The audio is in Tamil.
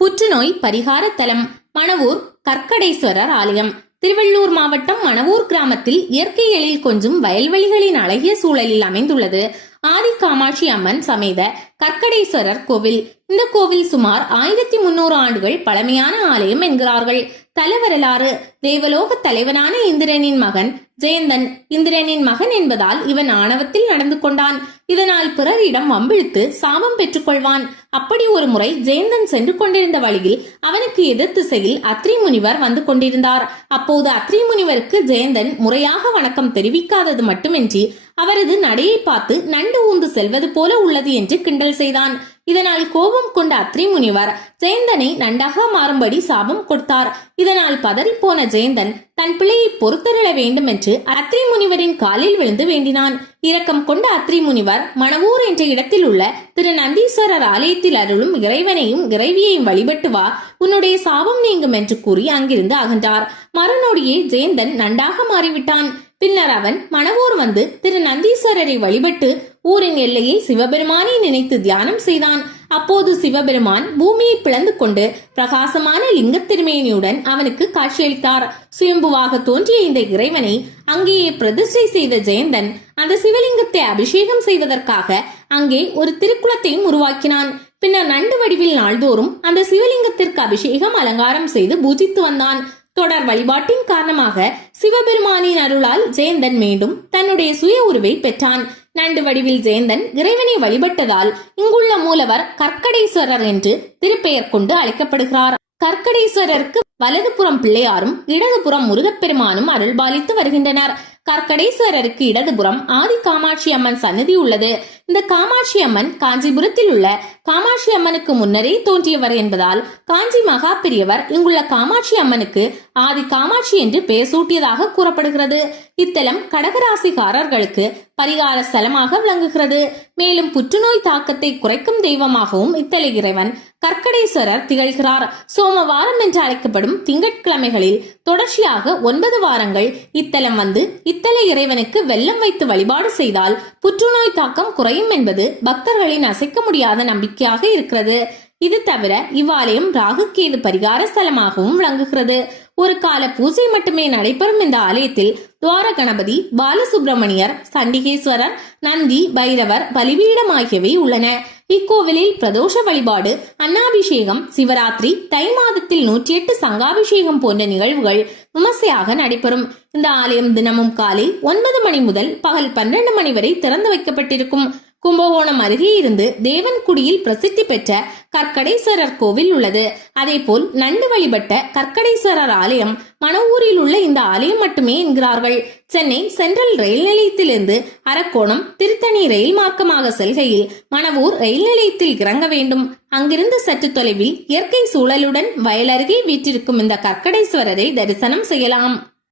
புற்றுநோய் பரிகார தலம் மணவூர் கற்கடேஸ்வரர் ஆலயம். திருவள்ளூர் மாவட்டம் மணவூர் கிராமத்தில் இயற்கை எழில் கொஞ்சம் வயல்வெளிகளின் அழகிய சூழலில் அமைந்துள்ளது. ஆதி காமாட்சி அம்மன் சமேத கற்கடேஸ்வரர் கோவில். இந்த கோவில் சுமார் ஆயிரத்தி முன்னூறு ஆண்டுகள் பழமையான ஆலயம் என்கிறார்கள். தலவரலாறு. தேவலோக தலைவனான இந்திரனின் மகன் ஜெயந்தன். இந்திரனின் மகன் என்பதால் இவன் ஆணவத்தில் நடந்து கொண்டான். இதனால் பிறரிடம் வம்பிழுத்து சாபம் பெற்றுக்கொள்வான். அப்படி ஒரு முறை ஜெயந்தன் சென்று கொண்டிருந்த வழியில் அவனுக்கு எதிர் திசையில் அத்ரி முனிவர் வந்து கொண்டிருந்தார். அப்போது அத்ரி முனிவருக்கு ஜெயந்தன் முறையாக வணக்கம் தெரிவிக்காதது மட்டுமின்றி அவரது நடையை பார்த்து நண்டு ஊந்து செல்வது போல உள்ளது என்று கிண்டல் செய்தான். இதனால் கோபம் கொண்ட அத்ரி முனிவர் ஜெயந்தனை நண்டாக மாறும்படி சாபம் கொடுத்தார். இதனால் பதறிப்போன ஜெயந்தன் தன் பிள்ளையை பொறுத்தருள வேண்டும் என்று அத்ரி முனிவரின் காலில் விழுந்து வேண்டினான். இரக்கம் கொண்ட அத்ரி முனிவர் மணவூர் என்ற இடத்தில் உள்ள திரு நந்தீஸ்வரர் ஆலயத்தில் அருளும் இறைவனையும் இறைவியையும் வழிபட்டு வா உன்னுடைய சாபம் நீங்கும் என்று கூறி அங்கிருந்து அகன்றார். மறுநொடியே ஜெயந்தன் நண்டாக மாறிவிட்டான். பின்னர் அவன் மணவோர் வந்து திரு நந்தீஸ்வரரை வழிபட்டு ஊரின் எல்லையை சிவபெருமானை நினைத்து தியானம் செய்தான். அப்போது சிவபெருமான் பூமியை பிளந்து கொண்டு பிரகாசமான லிங்கத் திருமேனியுடன் அவனுக்கு காட்சியளித்தார். சுயம்புவாக தோன்றிய இந்த இறைவனை அங்கேயே பிரதிஷ்டை செய்த ஜெயந்தன் அந்த சிவலிங்கத்தை அபிஷேகம் செய்வதற்காக அங்கே ஒரு திருக்குளத்தையும் உருவாக்கினான். பின்னர் நண்டு வடிவில் நாள்தோறும் அந்த சிவலிங்கத்திற்கு அபிஷேகம் அலங்காரம் செய்து பூஜித்து வந்தான். தொடர் வழிபாட்டின் காரணமாக சிவபெருமானின் அருளால் ஜெயந்தன் மீண்டும் தன்னுடைய சுய உருவை பெற்றான். நண்டு வடிவில் ஜெயந்தன் இறைவனை வழிபட்டதால் இங்குள்ள மூலவர் கற்கடேஸ்வரர் என்று திருப்பெயர் கொண்டு அழைக்கப்படுகிறார். கற்கடேஸ்வரருக்கு வலதுபுறம் பிள்ளையாரும் இடதுபுறம் முருகப்பெருமானும் அருள்பாலித்து வருகின்றனர். கற்கடேஸ்வரருக்கு இடதுபுறம் ஆதி காமாட்சி அம்மன் சன்னதி உள்ளது. இந்த காமாட்சி அம்மன் காஞ்சிபுரத்தில் உள்ள காமாட்சி அம்மனுக்கு முன்னரே தோன்றியவர் என்பதால் காஞ்சி மகா பெரியவர் இங்குள்ள காமாட்சி அம்மனுக்கு ஆதி காமாட்சி என்று பெயர் சூட்டியதாக கூறப்படுகிறது. இத்தலம் கடகராசிகாரர்களுக்கு பரிகார ஸ்தலமாக விளங்குகிறது. மேலும் புற்றுநோய் தாக்கத்தை குறைக்கும் தெய்வமாகவும் இத்தலை இறைவன் கற்கடேஸ்வரர் திகழ்கிறார். சோமவாரம் என்று அழைக்கப்படும் திங்கட்கிழமைகளில் தொடர்ச்சியாக ஒன்பது வாரங்கள் இத்தலம் வந்து இத்தலை இறைவனுக்கு வெள்ளம் வைத்து வழிபாடு செய்தால் புற்றுநோய் தாக்கம் குறைய குறையும் என்பது பக்தர்களின் அசைக்க முடியாத நம்பிக்கையாக இருக்கிறது. இது தவிர இவ்வாலயம் ராகுகேது பரிகார ஸ்தலமாகவும் விளங்குகிறது. ஒரு கால பூஜை மட்டுமே நடைபெறும் இந்த ஆலயத்தில் துவார கணபதி பாலசுப்பிரமணியர் சண்டிகேஸ்வரர் நந்தி பைரவர் பலிபீடம் ஆகியவை உள்ளன. இக்கோவிலில் பிரதோஷ வழிபாடு அன்னாபிஷேகம் சிவராத்திரி தை மாதத்தில் நூற்றி எட்டு சங்காபிஷேகம் போன்ற நிகழ்வுகள் விமர்சையாக நடைபெறும். இந்த ஆலயம் தினமும் காலை ஒன்பது மணி முதல் பகல் பன்னெண்டு மணி வரை திறந்து வைக்கப்பட்டிருக்கும். கும்பகோணம் அருகே இருந்து தேவன்குடியில் பிரசித்தி பெற்ற கற்கடேஸ்வரர் கோவில் உள்ளது. அதேபோல் நண்டு வழிபட்ட கற்கடேஸ்வரர் ஆலயம் மணவூரில் உள்ள இந்த ஆலயம் மட்டுமே என்கிறார்கள். சென்னை சென்ட்ரல் ரயில் நிலையத்திலிருந்து அரக்கோணம் திருத்தணி ரயில் மார்க்கமாக செல்கையில் மணவூர் ரயில் நிலையத்தில் இறங்க வேண்டும். அங்கிருந்து சற்று தொலைவில் இயற்கை சூழலுடன் வயலருகே வீற்றிருக்கும் இந்த கற்கடேஸ்வரரை தரிசனம் செய்யலாம்.